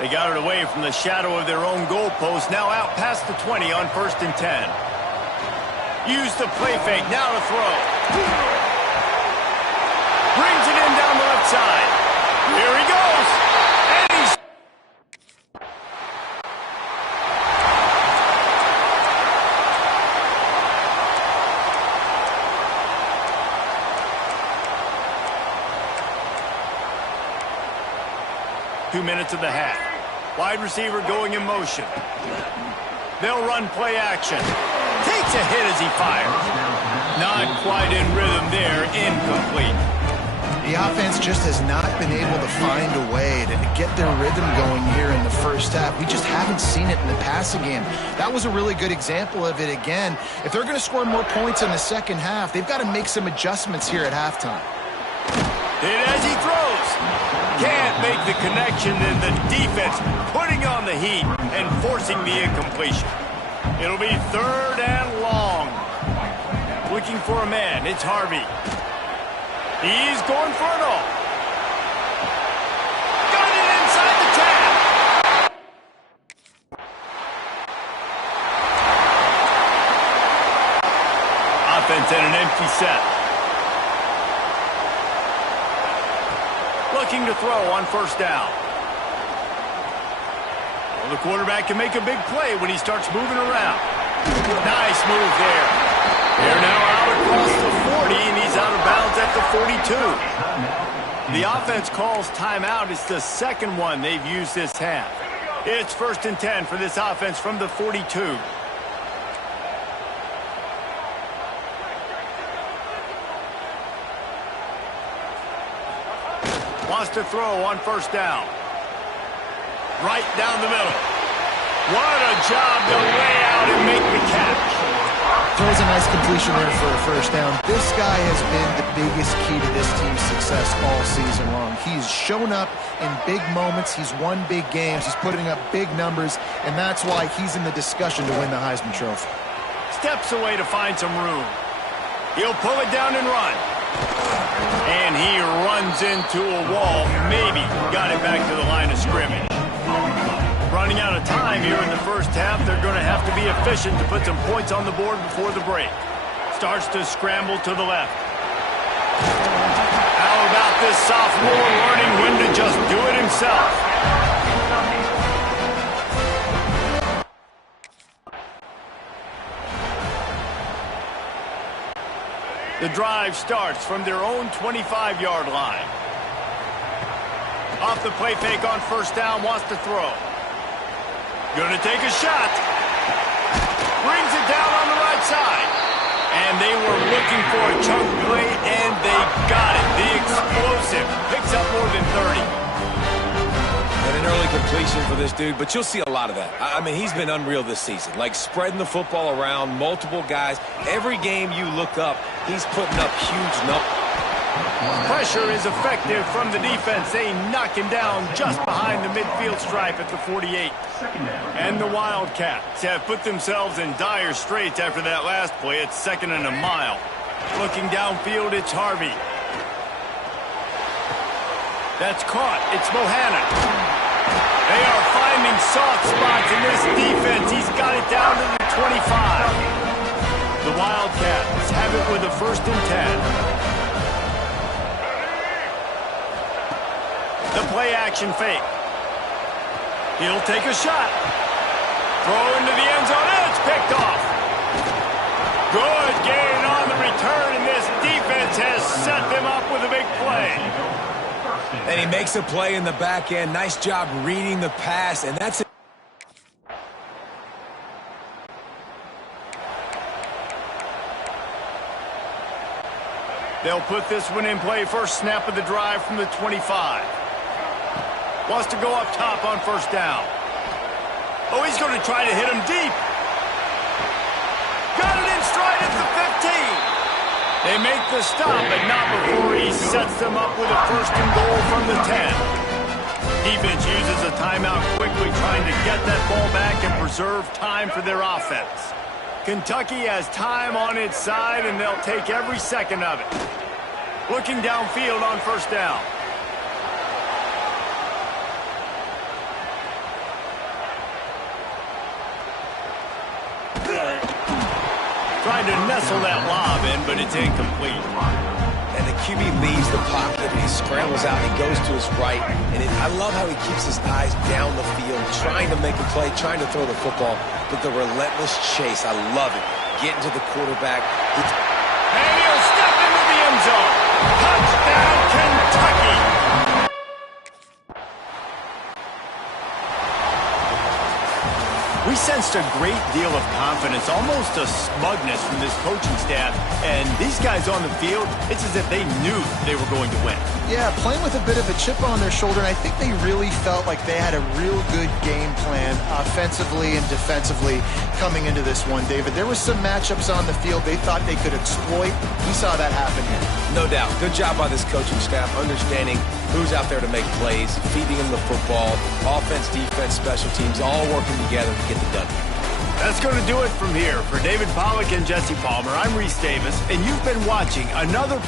They got it away from the shadow of their own goalpost. Now out past the 20 on 1st and 10. Use the play fake. Now to throw. Brings it in down the left side. Here he goes. And he's... 2 minutes of the half. Wide receiver going in motion. They'll run play action. Takes a hit as he fires. Not quite in rhythm there. Incomplete. The offense just has not been able to find a way to get their rhythm going here in the first half. We just haven't seen it in the passing game. That was a really good example of it again. If they're going to score more points in the second half, they've got to make some adjustments here at halftime. Hit as he throws. Can't make the connection, and the defense putting on the heat and forcing the incompletion. It'll be 3rd and long. Looking for a man. It's Harvey. He's going for it all. Got it inside the 10. Offense in an empty set. Looking to throw on 1st down. Well, the quarterback can make a big play when he starts moving around. Nice move there. They're now out across the 40, and he's out of bounds at the 42. The offense calls timeout. It's the second one they've used this half. It's 1st and 10 for this offense from the 42. Wants to throw on 1st down. Right down the middle. What a job to lay out and make the catch. Throws a nice completion there for a 1st down. This guy has been the biggest key to this team's success all season long. He's shown up in big moments. He's won big games. He's putting up big numbers, and that's why he's in the discussion to win the Heisman Trophy. Steps away to find some room. He'll pull it down and run. And he runs into a wall. Maybe got it back to the line of scrimmage. Running out of time here in the first half. They're going to have to be efficient to put some points on the board before the break. Starts to scramble to the left. How about this sophomore learning when to just do it himself? The drive starts from their own 25-yard line. Off the play fake on 1st down, wants to throw. Gonna take a shot. Brings it down on the right side. And they were looking for a chunk play, and they got it. The explosive picks up more than 30. And an early completion for this dude, but you'll see a lot of that. I mean, he's been unreal this season. Like spreading the football around, multiple guys. Every game you look up, he's putting up huge numbers. Pressure is effective from the defense. They knock him down just behind the midfield stripe at the 48. And the Wildcats have put themselves in dire straits after that last play. It's 2nd and a mile. Looking downfield, it's Harvey. That's caught. It's Bohannon. They are finding soft spots in this defense. He's got it down to the 25. The Wildcats have it with a 1st and 10. The play action fake. He'll take a shot. Throw into the end zone. It's picked off. Good gain on the return, and this defense has set them up with a big play. And he makes a play in the back end. Nice job reading the pass, and that's it. They'll put this one in play. First snap of the drive from the 25. Wants to go up top on 1st down. Oh, he's going to try to hit him deep. Got it in stride at the 15. They make the stop, but not before he sets them up with a 1st and goal from the 10. Defense uses a timeout quickly, trying to get that ball back and preserve time for their offense. Kentucky has time on its side, and they'll take every second of it. Looking downfield on 1st down. Trying to nestle that lob in, but it's incomplete. And the QB leaves the pocket, and he scrambles out, and he goes to his right. And I love how he keeps his eyes down the field, trying to make a play, trying to throw the football. But the relentless chase, I love it. Getting to the quarterback. And he'll step into the end zone. Touchdown, Kentucky! We sensed a great deal of confidence, almost a smugness from this coaching staff. And these guys on the field, it's as if they knew they were going to win. Yeah, playing with a bit of a chip on their shoulder, and I think they really felt like they had a real good game plan offensively and defensively coming into this one, David. There were some matchups on the field they thought they could exploit. We saw that happen here. No doubt. Good job by this coaching staff, understanding who's out there to make plays, feeding them the football, offense, defense, special teams, all working together to get the done. That's going to do it from here. For David Pollack and Jesse Palmer, I'm Reese Davis, and you've been watching another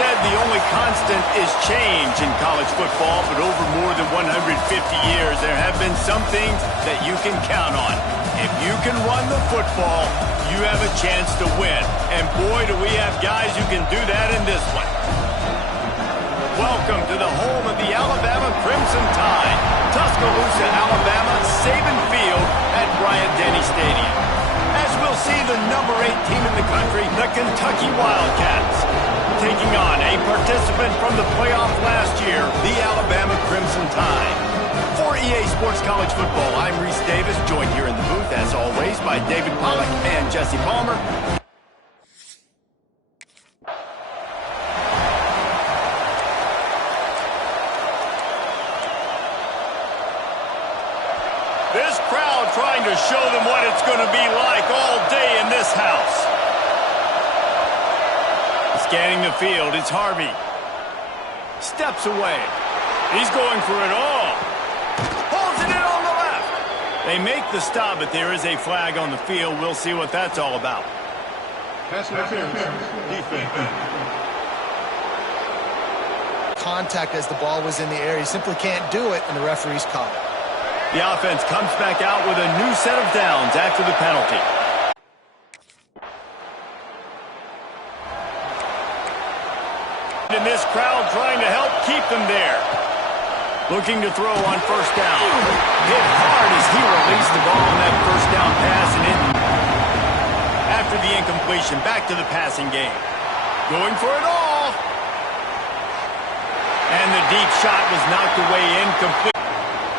said the only constant is change in college football, but over more than 150 years, there have been some things that you can count on. If you can run the football, you have a chance to win. And boy, do we have guys who can do that in this one. Welcome to the home of the Alabama Crimson Tide, Tuscaloosa, Alabama, Saban Field at Bryant-Denny Stadium. As we'll see the number 8 team in the country, the Kentucky Wildcats, taking on a participant from the playoff last year, the Alabama Crimson Tide. For EA Sports College Football, I'm Reese Davis, joined here in the booth, as always, by David Pollack and Jesse Palmer. This crowd trying to show them what it's going to be like all day in this house. Scanning the field, it's Harvey. Steps away. He's going for it all. Holds it in on the left. They make the stop, but there is a flag on the field. We'll see what that's all about. Pass interference, defense. Contact as the ball was in the air. He simply can't do it, and the referee's caught it. The offense comes back out with a new set of downs after the penalty. And this crowd trying to help keep them there. Looking to throw on first down. Hit hard as he released the ball on that first down pass and in. After the incompletion, back to the passing game. Going for it all. And the deep shot was knocked away incomplete.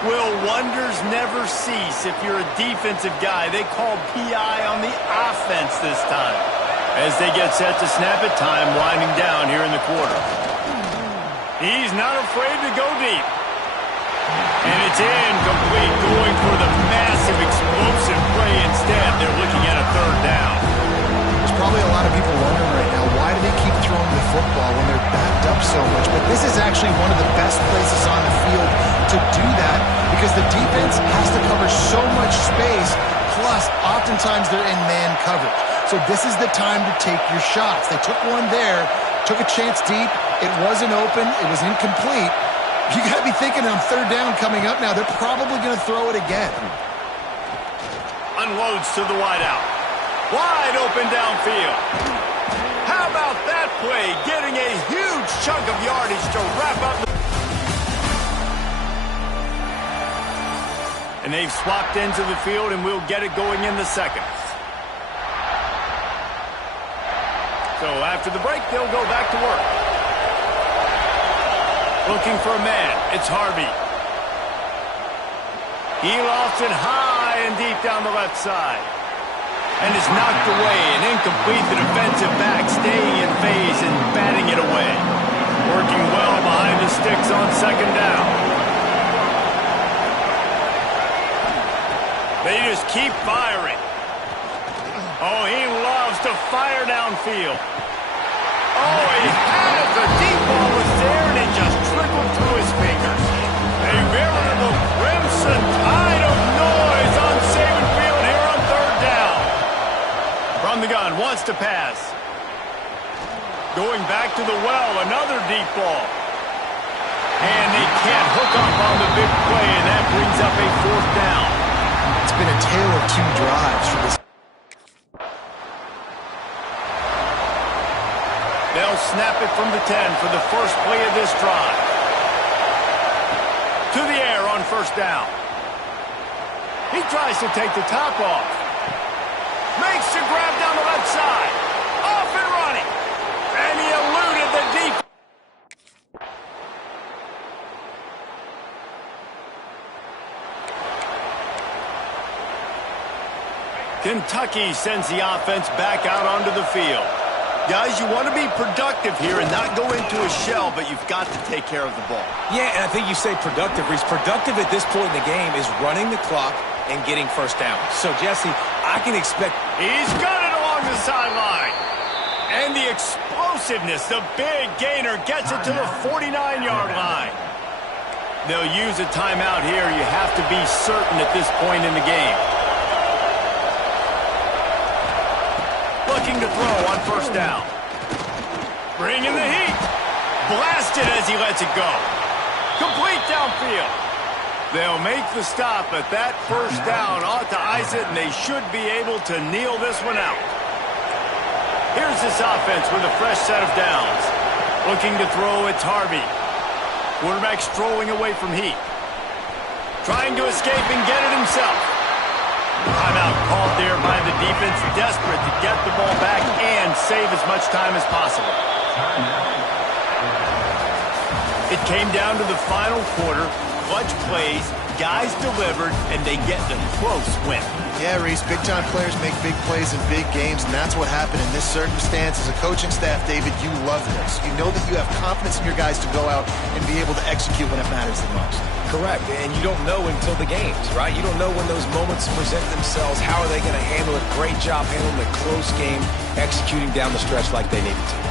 Will wonders never cease if you're a defensive guy? They call PI on the offense this time. As they get set to snap it, time winding down here in the quarter. He's not afraid to go deep. And it's incomplete, going for the massive explosive play instead. They're looking at a third down. There's probably a lot of people wondering right now, why do they keep throwing the football when they're backed up so much? But this is actually one of the best places on the field to do that because the defense has to cover so much space, plus oftentimes they're in man coverage. So this is the time to take your shots. They took one there, took a chance deep. It wasn't open. It was incomplete. You got to be thinking on third down coming up now, they're probably going to throw it again. Unloads to the wideout. Wide open downfield. How about that play? Getting a huge chunk of yardage to wrap up. And they've swapped into the field, and we'll get it going in the second. So after the break, they'll go back to work. Looking for a man. It's Harvey. He lofts it high and deep down the left side. And is knocked away and incomplete. The defensive back staying in phase and batting it away. Working well behind the sticks on second down. They just keep firing. Oh, he loves to fire downfield. Oh, he has the deep ball was there, and it just trickled through his fingers. A veritable crimson tide of noise on Saban Field here on third down. From the gun, wants to pass. Going back to the well, another deep ball. And they can't hook up on the big play, and that brings up a fourth down. It's been a tale of two drives for this. They'll snap it from the 10 for the first play of this drive. To the air on first down. He tries to take the top off. Makes the grab down the left side. Off and running. And he eluded the deep. Kentucky sends the offense back out onto the field. Guys, you want to be productive here and not go into a shell, but you've got to take care of the ball. Yeah, and I think you say productive, Reese. Productive at this point in the game is running the clock and getting first down. So, Jesse, I can expect... He's got it along the sideline. And the explosiveness, the big gainer, gets it to the 49-yard line. They'll use a timeout here. You have to be certain at this point in the game. Looking to throw on first down. Bringing the heat. Blasted as he lets it go. Complete downfield. They'll make the stop, but that first down ought to ice it, and they should be able to kneel this one out. Here's this offense with a fresh set of downs. Looking to throw, it's Harvey. Quarterback strolling away from heat. Trying to escape and get it himself. Timeout called there by the defense, desperate to get the ball back and save as much time as possible. It came down to the final quarter, clutch plays, guys delivered, and they get the close win. Yeah, Reese, big-time players make big plays in big games, and that's what happened in this circumstance. As a coaching staff, David, you love this. You know that you have confidence in your guys to go out and be able to execute when it matters the most. Correct, and you don't know until the games, right? You don't know when those moments present themselves. How are they going to handle it? Great job handling the close game, executing down the stretch like they needed to.